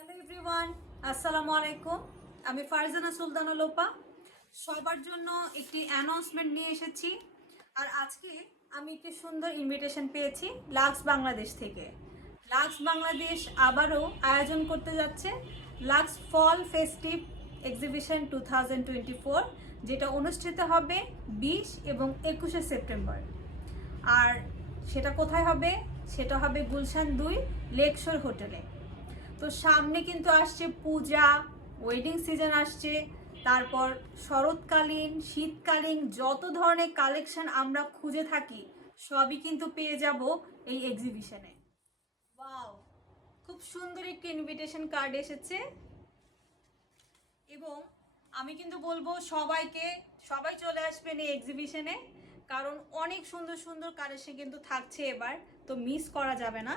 Hello everyone, আসসালামু আলাইকুম। আমি ফারজানা সুলতানা লোপা সবার জন্য একটি অ্যানাউন্সমেন্ট নিয়ে এসেছি। আর আজকে আমি একটি সুন্দর ইনভিটেশন পেয়েছি লাক্স বাংলাদেশ থেকে। লাক্স বাংলাদেশ আবারও আয়োজন করতে যাচ্ছে লাক্স ফল ফেস্টিভ এক্সিবিশন 2024, যেটা অনুষ্ঠিত হবে 20 এবং 21শে সেপ্টেম্বর। আর সেটা কোথায় হবে? সেটা হবে গুলশান 2 লেকশোর হোটেলে। তো সামনে কিন্তু আসছে পূজা, ওয়েডিং সিজন আসছে, তারপর শরৎকালীন শীতকালীন যত ধরনের কালেকশন আমরা খুঁজে থাকি সবই কিন্তু পেয়ে যাব এই এক্সিবিশনে। ওয়াও, খুব সুন্দর একটি ইনভিটেশন কার্ড এসেছে এবং আমি কিন্তু বলবো সবাই চলে আসবেন এই এক্সিবিশনে, কারণ অনেক সুন্দর সুন্দর কালেকশন কিন্তু থাকছে এবার, তো মিস করা যাবে না।